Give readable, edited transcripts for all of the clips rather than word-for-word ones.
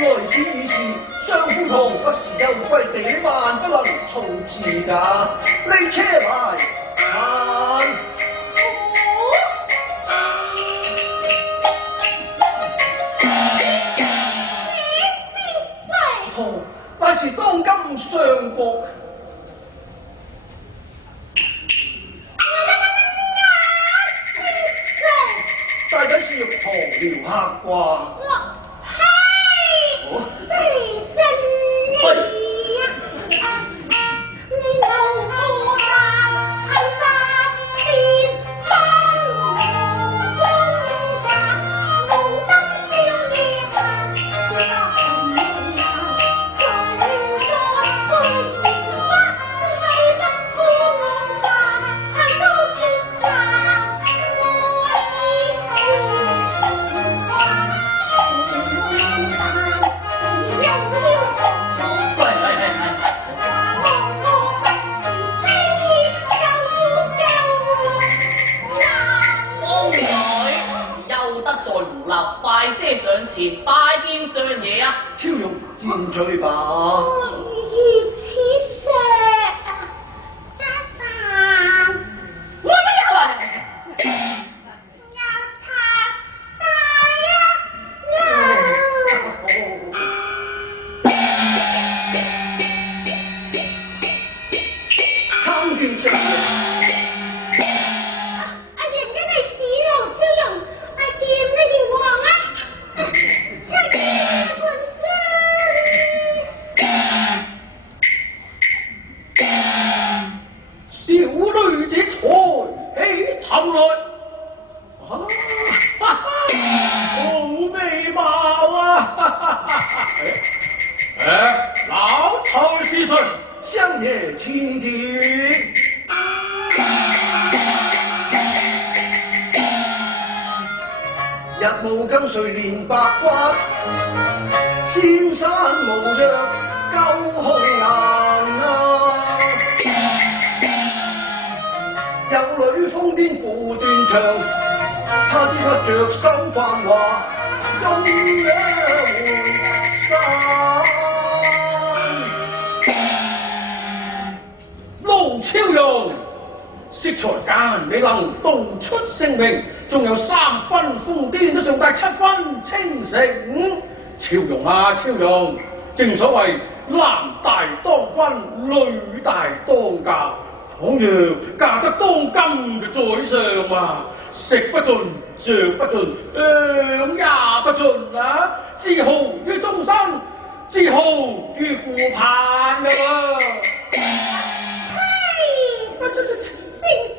來此一事，相夫同不是有規地，萬不能從自㗎。你車來看。乃是當今相國。大抵是玉堂撩客啩。快些上前拜見相爺啊！超容戰罪吧。如此說得飯，我乜有啊？有茶大參見相爺。老頭是誰？相爺千田。日暮更垂連白髮，千山無若舊紅顏啊！有女瘋癲負斷腸，他知不着收繁華，終也會散。盧超容，適才間未能道出姓名，仲有3分瘋癲，都尚帶7分清醒。超容啊，超容，正所謂男大當婚，女大當嫁。倘若嫁得當今嘅宰相啊，食不盡，着不盡，也不盡啊！自豪於終身，自豪於顧盼噶喎。先生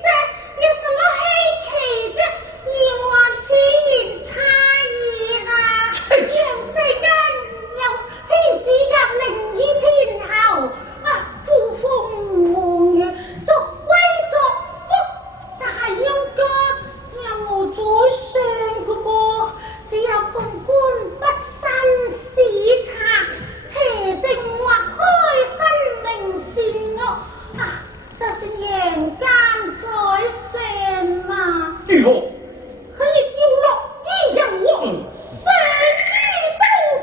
有什麼稀奇啫？要按此言差異啊！讓世間有天子甲凌於天后啊，呼風喚雨，作威作福，但係應該有無宰相嘅噃？只有判官不新史冊，邪正劃開，分明善惡啊！就算人間宰相嘛，如何？佢亦要落於人禍，上於刀山。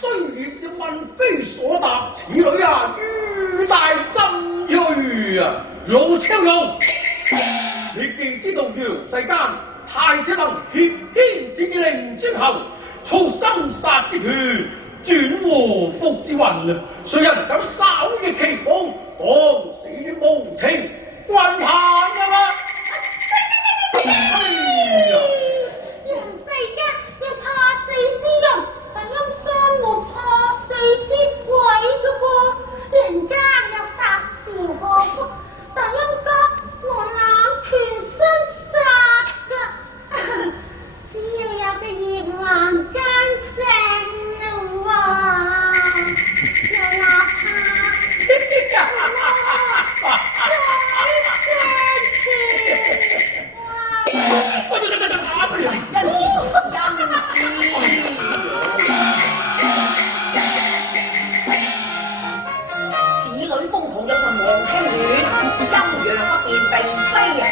雖然是問非所答，此女啊，語帶真睿啊！盧超容，你既知道陽世間太子能挾天子以令諸侯，操生殺之權，轉禍福之運啊！誰人敢稍越其鋒，當死於無情棍棒啊嘛！哎呀！人世間有怕死之人，但陰間冇怕死之鬼嘅噃。人間有殺少禍福，但陰間冇冷拳相殺嘅。只要有個閻王乾淨嘅話，又哪怕此女瘋狂有神忘聽戀，陰陽不辨並非閒。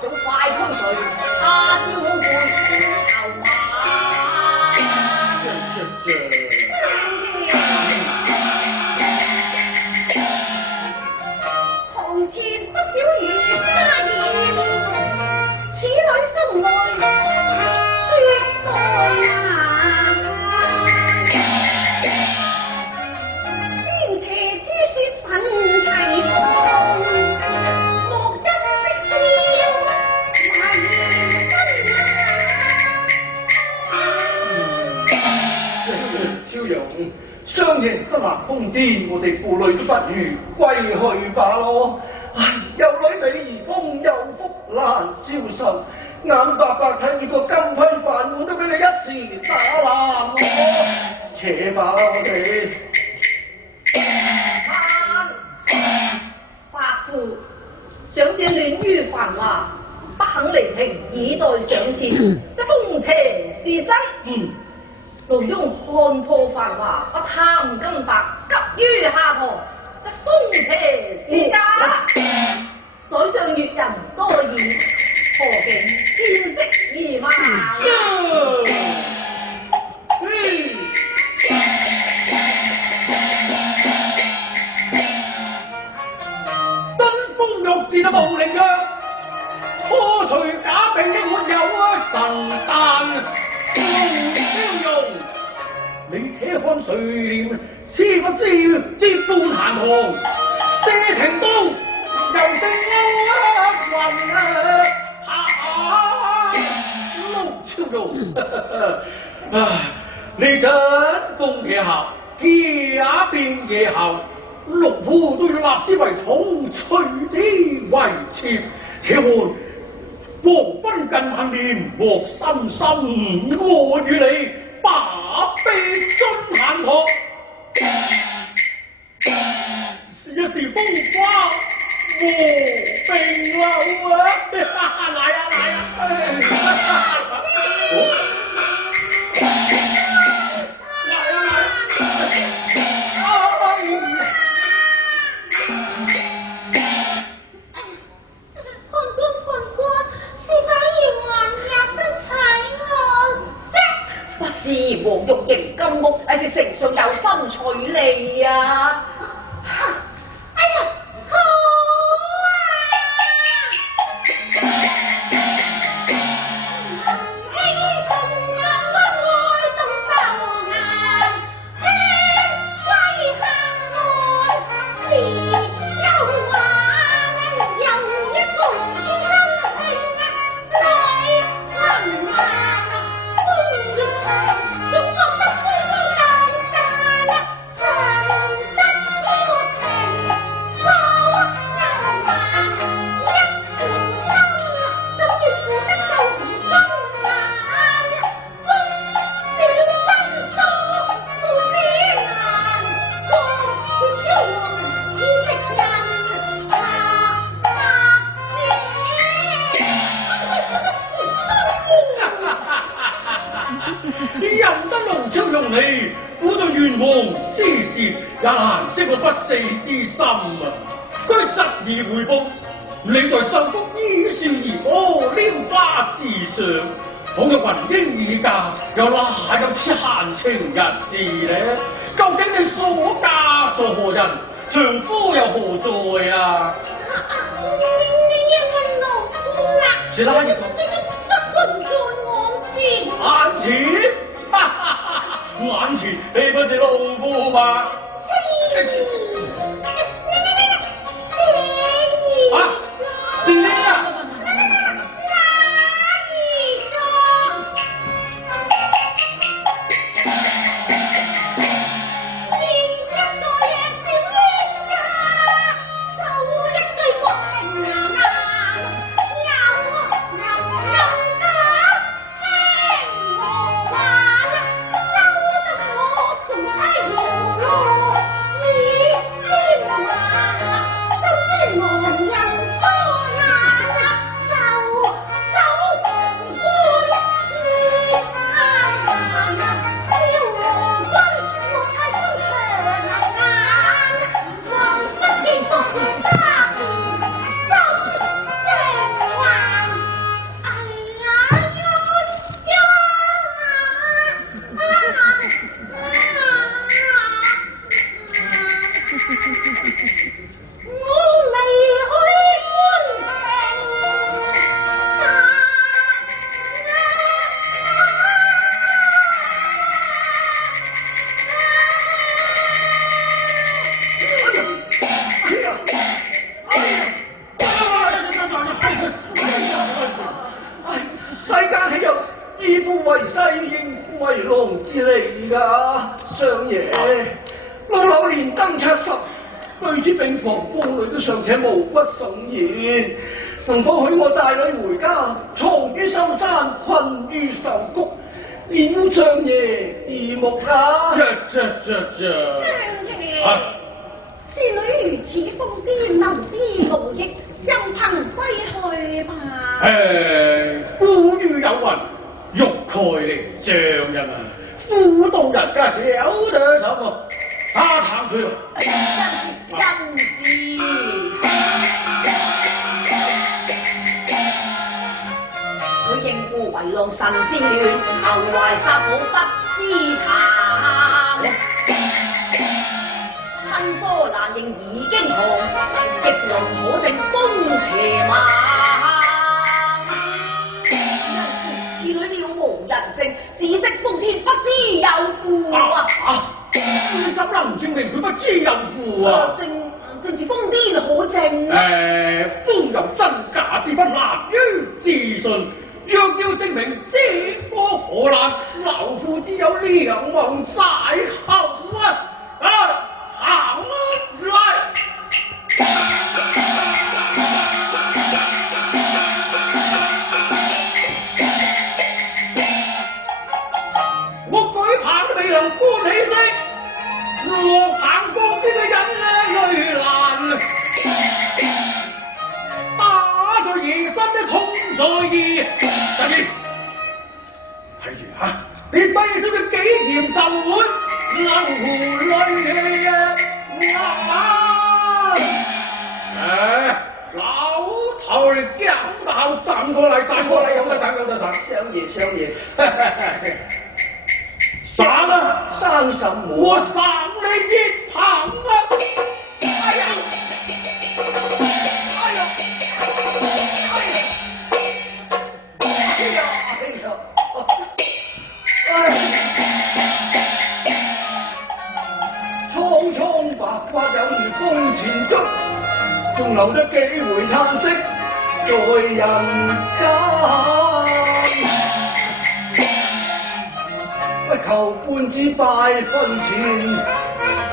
早快推睡，他朝好攰頭馬。堂前不少如花艷，此女心內絕代難。天邪之說神提防，莫一識笑懷疑真超容，相認不難瘋癲，我哋父女都不如歸去罷咯。唉，有女美而風，有福難招受，眼白白睇住個金批飯碗都俾你一時打爛喎。且罷啦，我哋。伯父，長者戀於繁華，不肯離庭以待上次，則風邪是真。奴翁看破繁華，不貪金白，急於下堂，則風邪是假。宰相閱人多疑，何竟見識而盲？真風玉字都冇力㗎，破除假病的沒有神誕。超容，你且看誰念，知不知接半閒行，射情刀又勝厄運啊！陸超容，你真風野客，假變野後。陸夫都要立之為寵，娶之為妾。且看黃昏近晚年，莫深深我與你把臂進閒堂，試一試風花和並流啊！嚟啊嚟啊！黃玉迎金屋，乃是丞相有心取利啊！哎呀，好啊！喜順啊，愛動手眼，聽歸向愛是憂患，又一個恩情來困難，風月長。總覺得風淡淡，常得多情，收幽默，一條心，怎於負得夠兒心眼？終是真多，故事難，各是朝皇以食人任得盧超容你，估到元王之事，也難息我不死之心啊！佢疾而回報，你在秀福依樹而柯拈花之上，倘若雲英已嫁，又哪有此閒情逸致呢？究竟你所嫁作何人？丈夫又何在啊？你問老夫啦，是啦，即君在案前，眼前，眼前，你不是老夫嗎？是啊！收得我共妻勞碌。為西應為龍之利噶，相爺。老柳連登70，據知病房宮裏都尚且毛骨悚然，能否許我帶女回家，藏於深山，困於受谷，了相爺耳目啊！相爺，侍女如此瘋癲，能知勞役，任憑歸去吧。古語有云：欲蓋彌彰人啊，婦道人家曉得什麼？打探出嚟。真是。佢應付為郎神之願，後來殺母不知慘。親疏難認已經紅，逆鱗可證風邪猛。此女了無人性，只識瘋天不知有婦啊！你怎能證明佢不知有婦啊？正是瘋癲可證。風有真假之分，難於置信。若要證明這個何難，老夫只有兩忘在後啊！行來！我舉棒都未能觀起色，落棒光啲嘅人淚難，打在兒心的痛在耳。大爺，睇住嚇，你細小嘅幾劍就會流淚氣啊！老頭你講到站過嚟，有得散。相爺，生啊，生什麼？我賞你一棒啊！哎呀！蒼蒼白髮有如風前竹，仲留得幾回嘆息在人間。不求半子拜婚前，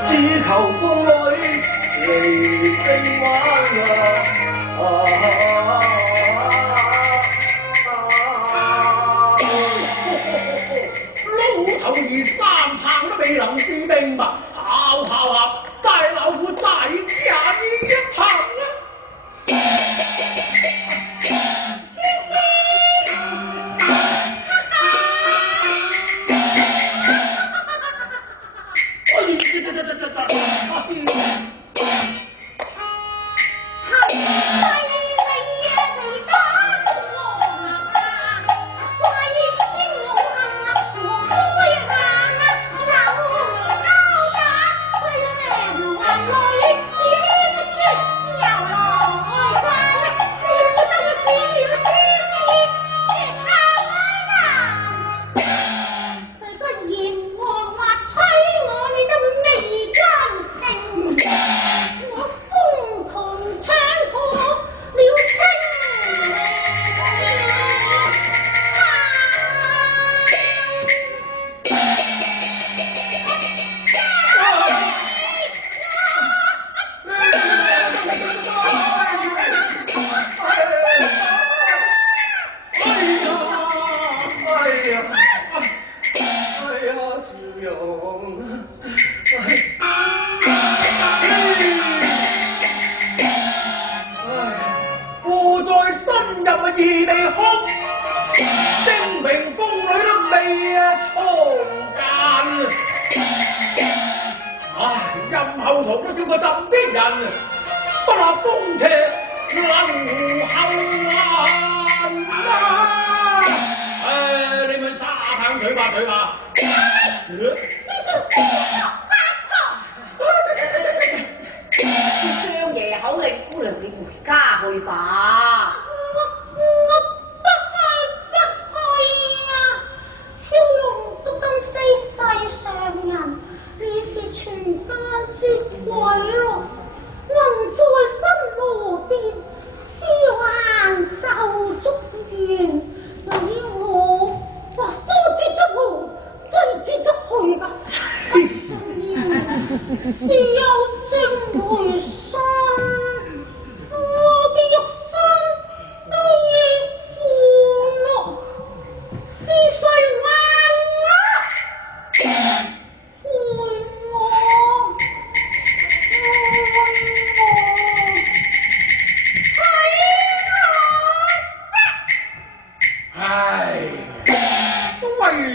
只求風裏離冰灣老頭兒三棒都未能治病嘛！好，帶老夫再加你一棒啊！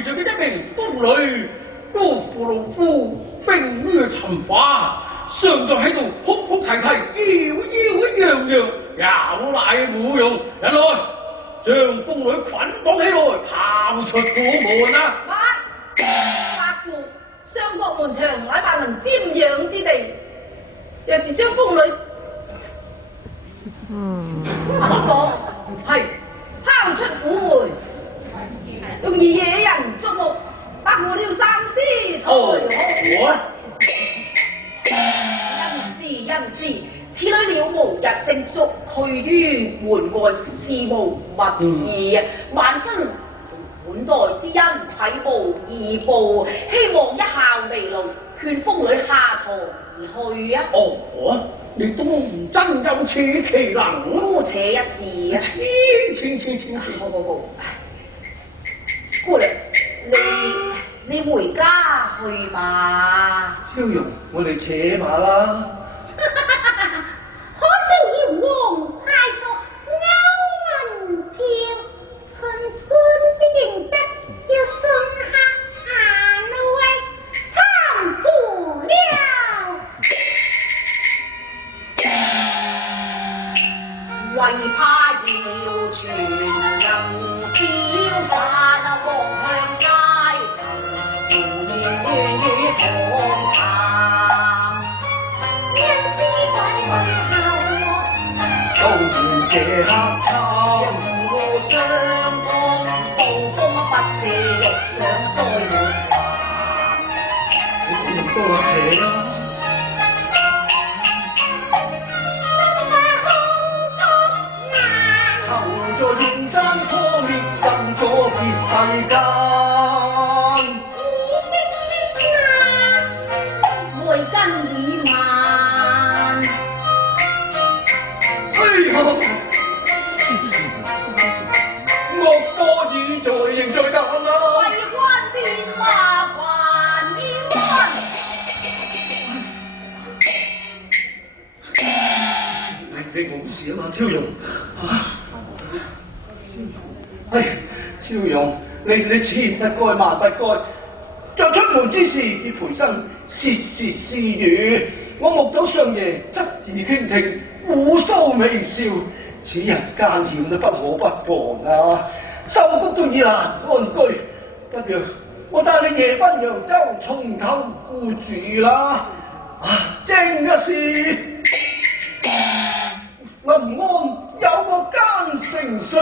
遇着嘅一名婦女，高父老夫冰於沉化，尚在喺度哭哭啼啼、搖搖揚揚，有賴無用。人來，將婦女捆綁起來，拋出府門啊！伯父，相國門場乃萬民瞻仰之地，若是將婦女，我想講係拋出府門，容易惹人矚目，伯父了三思才好。恩師，此女了無日性，逐去於門外，事無密意，萬分款待之恩，體無義報，希望一下微勞，勸瘋女下堂而去啊！哦，你當真有此奇能？姑且一試啊！黐！好，姑娘，你回家去吧。超容，我哋扯馬啦。可笑閻王派出歐文票，判官的認得要送客下位參乎了。為怕謠傳能飄散望向街頭，胡言亂語講談。因思鬼去後，都嫌這黑參，我相當暴風不赦，欲想再你唔多謝啦。在認真破滅，更咗別世間。愛根已慢。哎呀！惡波已在，仍在等啊！為官變麻煩要你冇事啊嘛，超容啊！哎，超容，你千不該萬不該，在出門之時別陪身竊竊私語。我目睹上爺側耳傾聽，胡鬚微笑，此人奸險都不可不防啊！秀谷都已難安居，不如我帶你夜奔揚州，從頭顧住啦。啊，正一時臨安有個奸丞相。